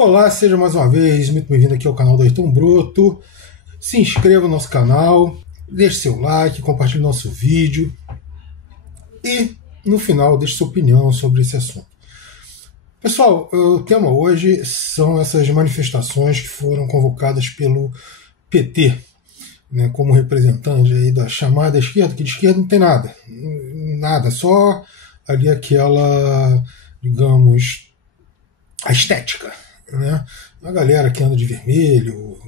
Olá, seja mais uma vez muito bem-vindo aqui ao canal do Ayrton Broto. Se inscreva no nosso canal, deixe seu like, compartilhe nosso vídeo e no final deixe sua opinião sobre esse assunto. Pessoal, o tema hoje são essas manifestações que foram convocadas pelo PT, né, como representante aí da chamada esquerda, que de esquerda não tem nada, só ali aquela, digamos, a estética, né? A galera que anda de vermelho,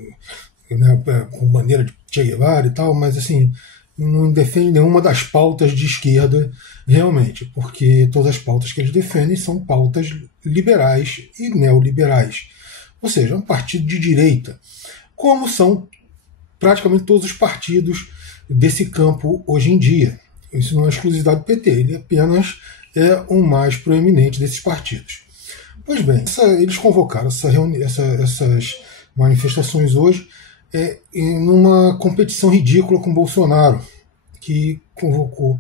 né, com bandeira de Che Guevara e tal, mas assim, não defende nenhuma das pautas de esquerda realmente, porque todas as pautas que eles defendem são pautas liberais e neoliberais, ou seja, um partido de direita, como são praticamente todos os partidos desse campo hoje em dia. Isso não é exclusividade do PT, ele apenas é o mais proeminente desses partidos. Pois bem, eles convocaram essas manifestações hoje numa competição ridícula com Bolsonaro, que convocou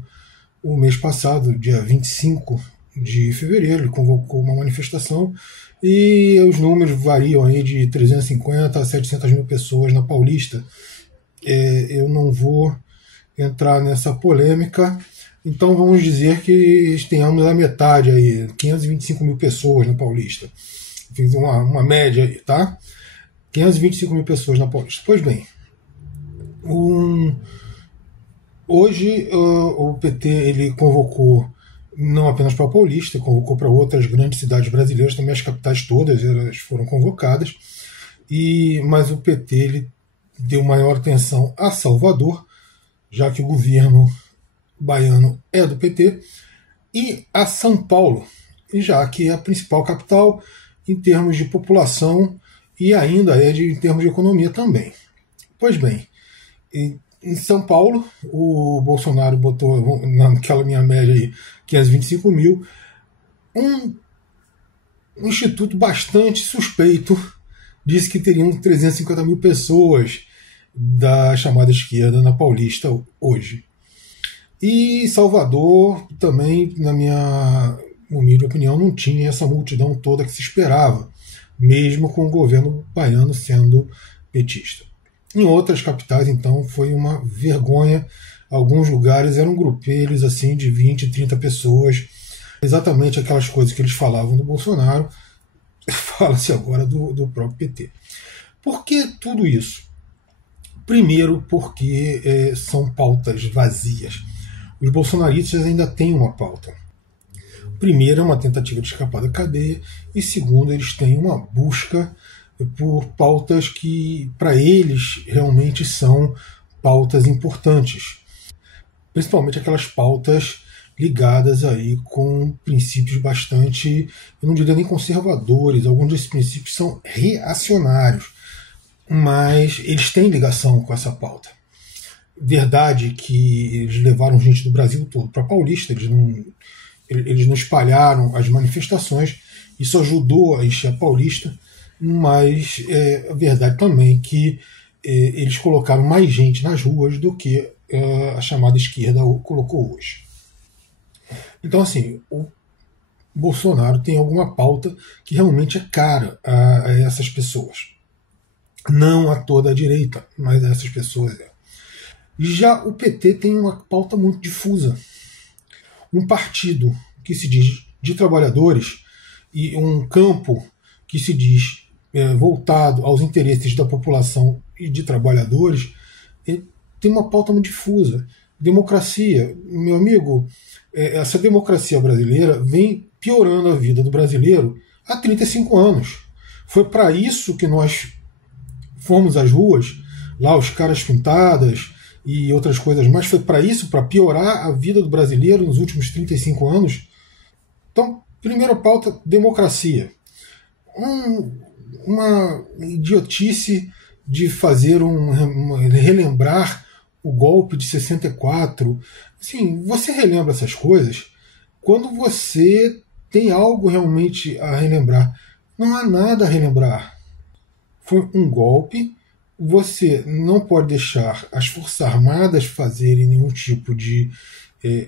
o mês passado, dia 25 de fevereiro, ele convocou uma manifestação e os números variam aí de 350 a 700 mil pessoas na Paulista. Eu não vou entrar nessa polêmica, então vamos dizer que tenhamos a metade aí, 525 mil pessoas na Paulista. Fiz uma média aí, tá? 525 mil pessoas na Paulista. Pois bem, hoje o PT ele convocou não apenas para a Paulista, convocou para outras grandes cidades brasileiras, também as capitais todas elas foram convocadas, mas o PT ele deu maior atenção a Salvador, já que o governo baiano é do PT, e a São Paulo, já que é a principal capital em termos de população e ainda em termos de economia também. Pois bem, em São Paulo, o Bolsonaro botou naquela minha média aí 525 mil, um instituto bastante suspeito disse que teriam 350 mil pessoas da chamada esquerda na Paulista hoje. E Salvador também, na minha humilde opinião, não tinha essa multidão toda que se esperava, mesmo com o governo baiano sendo petista. Em outras capitais, então, foi uma vergonha. Alguns lugares eram grupelhos assim, de 20, 30 pessoas. Exatamente aquelas coisas que eles falavam do Bolsonaro, fala-se agora do próprio PT. Por que tudo isso? Primeiro, porque são pautas vazias. Os bolsonaristas ainda têm uma pauta. Primeiro, é uma tentativa de escapar da cadeia, e segundo, eles têm uma busca por pautas que, para eles, realmente são pautas importantes. Principalmente aquelas pautas ligadas aí com princípios bastante, eu não diria nem conservadores, alguns desses princípios são reacionários, mas eles têm ligação com essa pauta. Verdade que eles levaram gente do Brasil todo para Paulista, eles não espalharam as manifestações, isso ajudou a encher a Paulista, mas é verdade também que eles colocaram mais gente nas ruas do que a chamada esquerda colocou hoje. Então, assim, o Bolsonaro tem alguma pauta que realmente é cara a essas pessoas. Não a toda a direita, mas a essas pessoas é. Já o PT tem uma pauta muito difusa. Um partido que se diz de trabalhadores e um campo que se diz voltado aos interesses da população e de trabalhadores, tem uma pauta muito difusa. Democracia, meu amigo, essa democracia brasileira vem piorando a vida do brasileiro há 35 anos. Foi para isso que nós fomos às ruas, lá os caras pintadas e outras coisas mais, foi para isso, para piorar a vida do brasileiro nos últimos 35 anos. Então, primeira pauta, democracia. Uma idiotice de fazer relembrar o golpe de 64. Assim, você relembra essas coisas quando você tem algo realmente a relembrar. Não há nada a relembrar. Foi um golpe. Você não pode deixar as Forças Armadas fazerem nenhum tipo de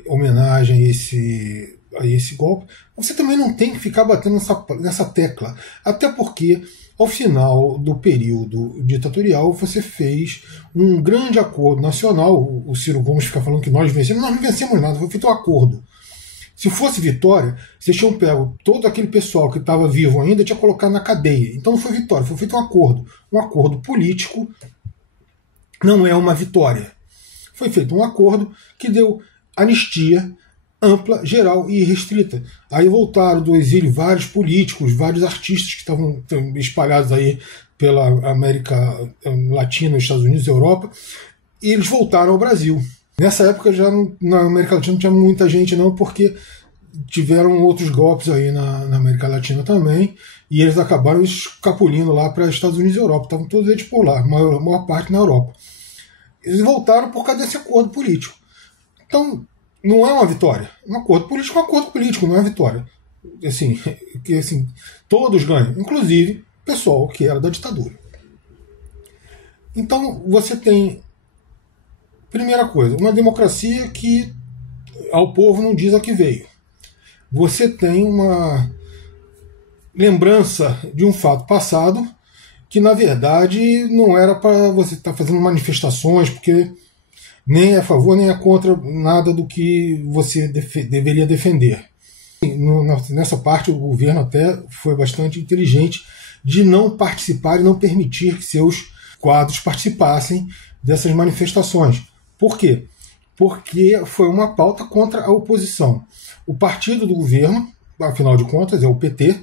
homenagem a esse a esse golpe, você também não tem que ficar batendo nessa tecla. Até porque, ao final do período ditatorial, você fez um grande acordo nacional. O Ciro Gomes fica falando que nós vencemos. Nós não vencemos nada, foi feito um acordo. Se fosse vitória, vocês tinham pego todo aquele pessoal que estava vivo ainda e tinha colocado na cadeia. Então não foi vitória, foi feito um acordo. Um acordo político não é uma vitória. Foi feito um acordo que deu anistia ampla, geral e restrita. Aí voltaram do exílio vários políticos, vários artistas que estavam espalhados aí pela América Latina, Estados Unidos e Europa, e eles voltaram ao Brasil. Nessa época já na América Latina não tinha muita gente não, porque tiveram outros golpes aí na América Latina também, e eles acabaram escapulindo lá para Estados Unidos e Europa. Estavam todos eles por lá, a maior parte na Europa. Eles voltaram por causa desse acordo político. Então, não é uma vitória. Um acordo político é um acordo político, não é uma vitória. Assim, todos ganham, inclusive o pessoal que era da ditadura. Então, você tem, primeira coisa, uma democracia que ao povo não diz a que veio. Você tem uma lembrança de um fato passado que, na verdade, não era para você estar fazendo manifestações, porque nem é a favor nem é contra nada do que você deveria defender. Nessa parte, o governo até foi bastante inteligente de não participar e não permitir que seus quadros participassem dessas manifestações. Por quê? Porque foi uma pauta contra a oposição. O partido do governo, afinal de contas, é o PT,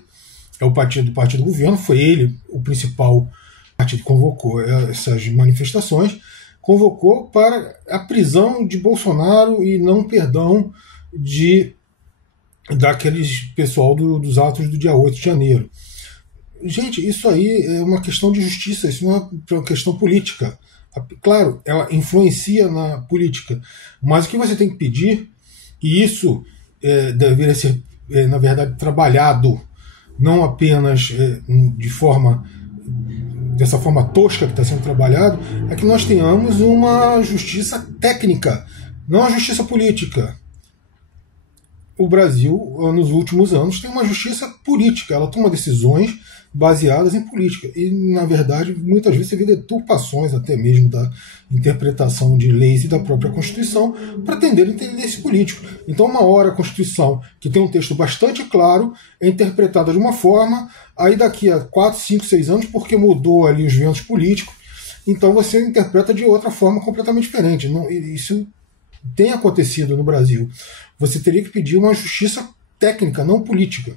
é o partido do governo, foi ele o principal partido que convocou essas manifestações, convocou para a prisão de Bolsonaro e não perdão daqueles pessoal dos atos do dia 8 de janeiro. Gente, isso aí é uma questão de justiça, isso não é uma questão política. Claro, ela influencia na política, mas o que você tem que pedir, e isso deveria ser, na verdade, trabalhado não apenas dessa forma tosca que está sendo trabalhado, é que nós tenhamos uma justiça técnica, não a justiça política. O Brasil, nos últimos anos, tem uma justiça política, ela toma decisões baseadas em política. E, na verdade, muitas vezes você vê deturpações até mesmo da interpretação de leis e da própria Constituição para atender interesse político. Então, uma hora a Constituição, que tem um texto bastante claro, é interpretada de uma forma, aí daqui a 4, 5, 6 anos, porque mudou ali os ventos políticos, então você interpreta de outra forma completamente diferente. Isso tem acontecido no Brasil. Você teria que pedir uma justiça técnica, não política.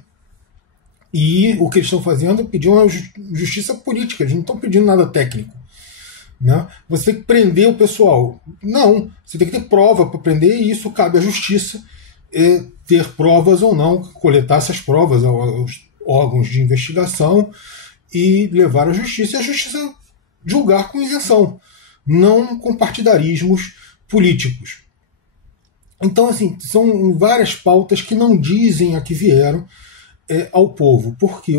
E o que eles estão fazendo é pedir uma justiça política, eles não estão pedindo nada técnico. Né? Você tem que prender o pessoal. Não, você tem que ter prova para prender, e isso cabe à justiça ter provas ou não, coletar essas provas aos órgãos de investigação e levar à justiça, e a justiça julgar com isenção, não com partidarismos políticos. Então, assim, são várias pautas que não dizem a que vieram ao povo, porque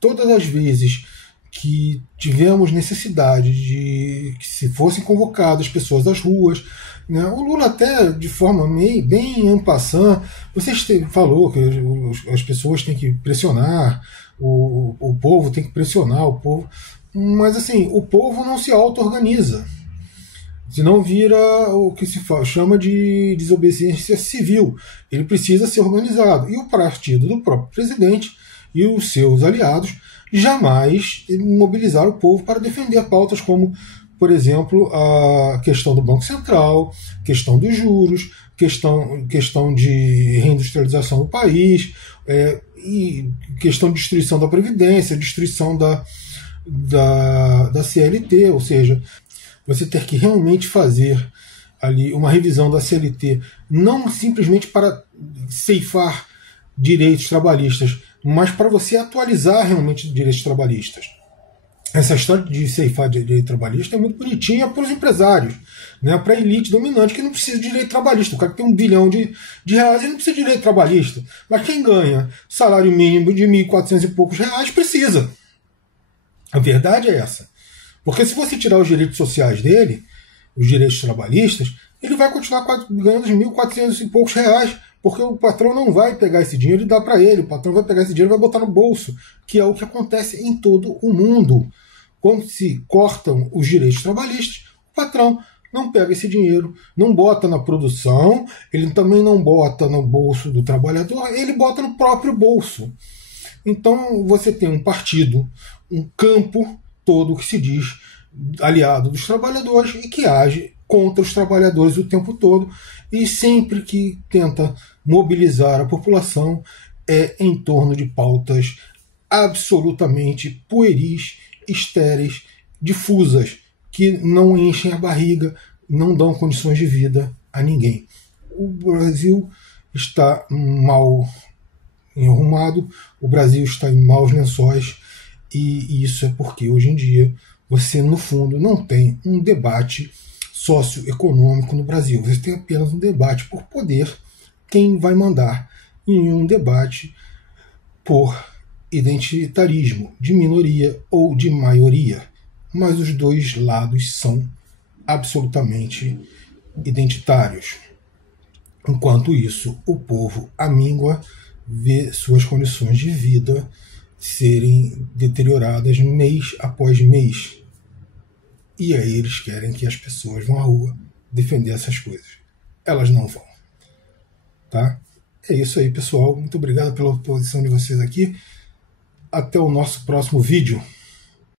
todas as vezes que tivemos necessidade de que se fossem convocadas pessoas das ruas, né, o Lula até de forma bem en passant, falou que as pessoas têm que pressionar, o povo tem que pressionar o povo, mas assim, o povo não se auto-organiza. Senão vira o que se chama de desobediência civil. Ele precisa ser organizado. E o partido do próprio presidente e os seus aliados jamais mobilizaram o povo para defender pautas como, por exemplo, a questão do Banco Central, questão dos juros, questão de reindustrialização do país, e questão de destruição da Previdência, destruição da CLT, ou seja, você ter que realmente fazer ali uma revisão da CLT, não simplesmente para ceifar direitos trabalhistas, mas para você atualizar realmente direitos trabalhistas. Essa história de ceifar direito trabalhista é muito bonitinha para os empresários, né, para a elite dominante que não precisa de direito trabalhista. O cara que tem 1 bilhão de reais, ele não precisa de direito trabalhista. Mas quem ganha salário mínimo de 1.400 e poucos reais precisa. A verdade é essa. Porque se você tirar os direitos sociais dele, os direitos trabalhistas, ele vai continuar ganhando os 1.400 e poucos reais, Porque o patrão não vai pegar esse dinheiro e dar para ele, o patrão vai pegar esse dinheiro e vai botar no bolso, que é o que acontece em todo o mundo. Quando se cortam os direitos trabalhistas, o patrão não pega esse dinheiro, não bota na produção, ele também não bota no bolso do trabalhador, ele bota no próprio bolso. Então você tem um partido, um campo todo que se diz aliado dos trabalhadores e que age contra os trabalhadores o tempo todo, e sempre que tenta mobilizar a população é em torno de pautas absolutamente pueris, estéreis, difusas, que não enchem a barriga, não dão condições de vida a ninguém. O Brasil está mal arrumado, o Brasil está em maus lençóis, e isso é porque hoje em dia você, no fundo, não tem um debate socioeconômico no Brasil. Você tem apenas um debate por poder, quem vai mandar, em um debate por identitarismo, de minoria ou de maioria. Mas os dois lados são absolutamente identitários. Enquanto isso, o povo amíngua vê suas condições de vida serem deterioradas mês após mês. E aí eles querem que as pessoas vão à rua defender essas coisas. Elas não vão. Tá? É isso aí, pessoal. Muito obrigado pela posição de vocês aqui. Até o nosso próximo vídeo.